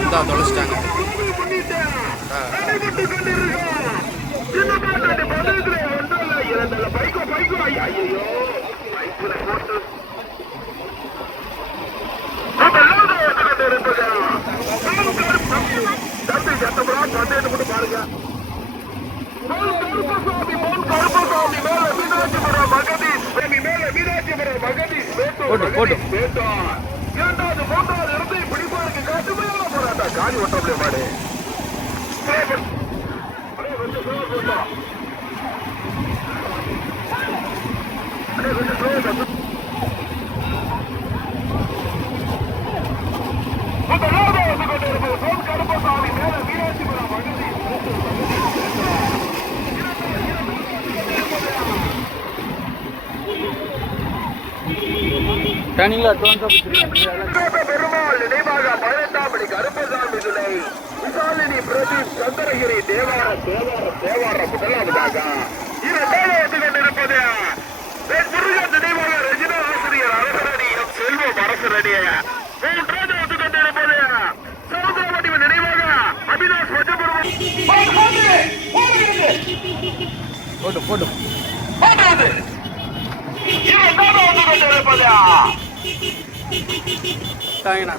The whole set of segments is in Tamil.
இந்தா தொலைச்சிட்டாங்க போட்டு. போட்டு இரண்டாவது மூன்றாவது இருந்து பிடிப்பாருக்கு கடுமையான காலி ஒட்டப்படிய மாடு டேனிங்கில் அட்வான்ஸாக கொடுத்துருக்காங்க பெருமாள் நினைவாக பதினெட்டாம் கருப்பசாமி துணை விசாலினி பிரதீப் சந்திரகிரி தேவார தேவார தேவார முதலாவதாக. இரண்டாவது வந்து கொண்டிருப்பது முருகன் நினைவாக ரஜினா ஆசிரியர் அரசரடி எம் செல்வம் அரசரடி மூன்றாவது வந்து கொண்டிருப்பது சமுதிரவடிவு நினைவாக அபிலாஷ் பஜபுரம் போட்டு போட்டு மூன்றாவது இரண்டாவது வந்து கொண்டிருப்பது இரண்டாவது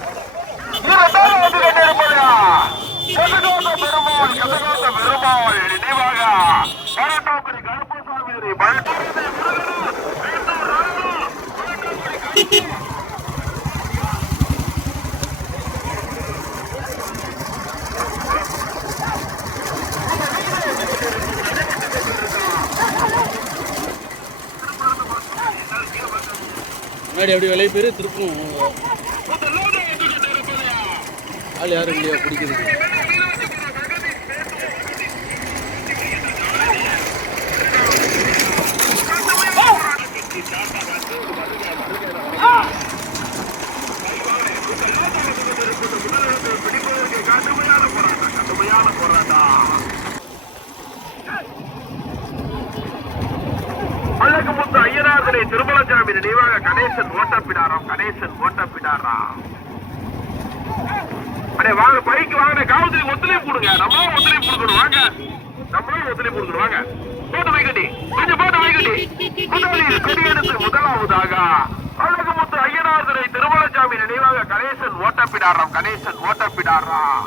முன்னாடி அப்படி விலை பேர் திருப்பும். ஆள் யாரும் இல்லையா? பிடிக்கிறதுக்கு கடுமையான போராட்டம் கடுமையான போராட்டம் முத்து ஐயனாதனை திருமலசாமி நினைவாக கணேசன் ஓட்டப்பிடாராம் கணேசன் ஓட்டப்பிடாராம். அடே வாங்க பைக்கு வாங்க காவத்துக்கு ஒத்துழைப்பு கொடுங்க. நம்மளும் ஒத்துழைப்பு கொடுக்கணும். வாங்க. நம்மளும் ஒத்துழைப்பு கொடுக்கணும். வாங்க. போட்டு வைக்கட்டி கொஞ்சம் போட்டு வைக்கட்டி முதலில் கொடியெடுத்து முதலாவதாக அழகுமுத்து ஐயனாதனை திருமலசாமி நினைவாக கணேசன் ஓட்டப்பிடாராம் கணேசன் ஓட்டப்பிடாராம்.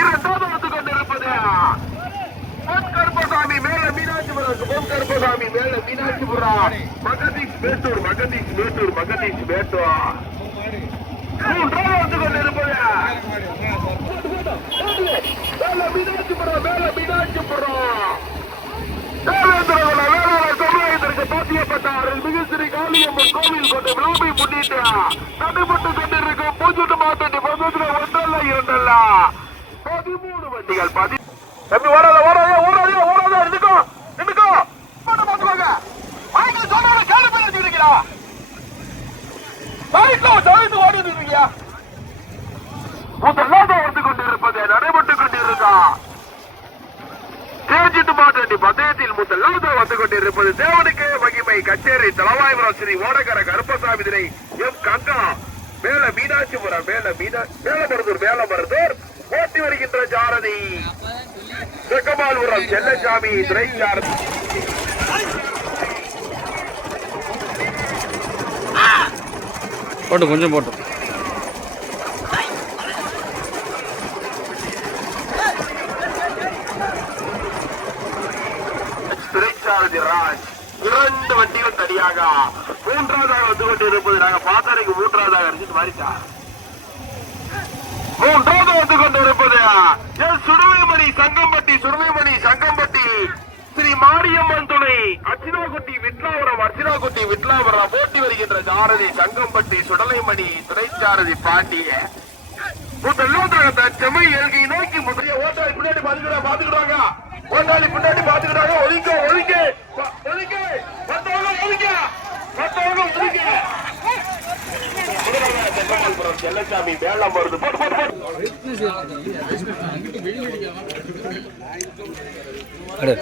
இரண்டாவது வந்து கொண்டிருப்பது பொன் கருப்பசாமி மேல மீனாட்சிபுரம் பொன் கருப்பசாமி மேல மீனாட்சிபுரம் மகதீஷ் மேட்டூர் மகதீஷ் மேட்டூர் மகதீஷ் மேட்டூர். மூன்றாவது வந்து கொண்டிருப்பது மேல மீனாட்சிபுரம் மேல மீனாட்சிபுரம் தேவேந்திரகுல வேளாண் கோவில் பதிமூணு வண்டிகள் பதி தம்பி ஓடாத ஓடாதே ஓடாதே ஓடாதே நின்னுக்கோ பாத்துக்கோங்க மைக்கில் சொன்ன கேள்வி பண்ணி முதலாவது வந்து கொண்டிருப்பது நடைபெற்றுக் கொண்டிருக்கா? தேஜிட்டு மாற்றண்டி பந்தயத்தில் முதலாவது வந்து கொண்டிருப்பது தேவனுக்கு மகிமை. கச்சேரி தலவாய்புரம் ஸ்ரீ ஓடகர கருப்பசாமி திரை எம் கங்கா. மேல மீனாட்சிபுரம் மேல மீனா மேலமருதூர் மேலமருதூர். ஓட்டி வருகின்ற ஜாரதி செக்கமால்புரம் செல்லசாமி துறை சாரதி. போட்டு கொஞ்சம் போட்டு. துரைசாரதி ராஜ். இரண்டு வண்டிகள் தனியாக. மூன்றாவதாக வந்து கொண்டு இருப்பது நாங்க பாத்தனைக்கு மூன்றாவதாக இருந்து மாறிட்டா. மூன்றாவது வந்து கொண்டு இருப்பது எஸ் சங்கம்பட்டி சுடவைமணி சங்கம்பட்டி. ஸ்ரீ மாரியம்மன் துணை அர்ச்சினாகுட்டி விட்லாவரம் அர்ச்சினாகுட்டி விட்லாவரம் போட்டி வருகின்ற சாரதி சங்கம்பட்டி சுடலைமணி துணைச்சாரதி பாண்டிய. முதல்ல செம்மை எழுகை நோக்கி முதலிய ஓட்டாளி பின்னாடி பாத்துக்கிறா பாத்துக்கிறாங்க ஓட்டாளி பின்னாடி பாத்துக்கிறாங்க செல்லசாமி வேளாண் வருது. போட்டு போட்டு போட்டு அடு.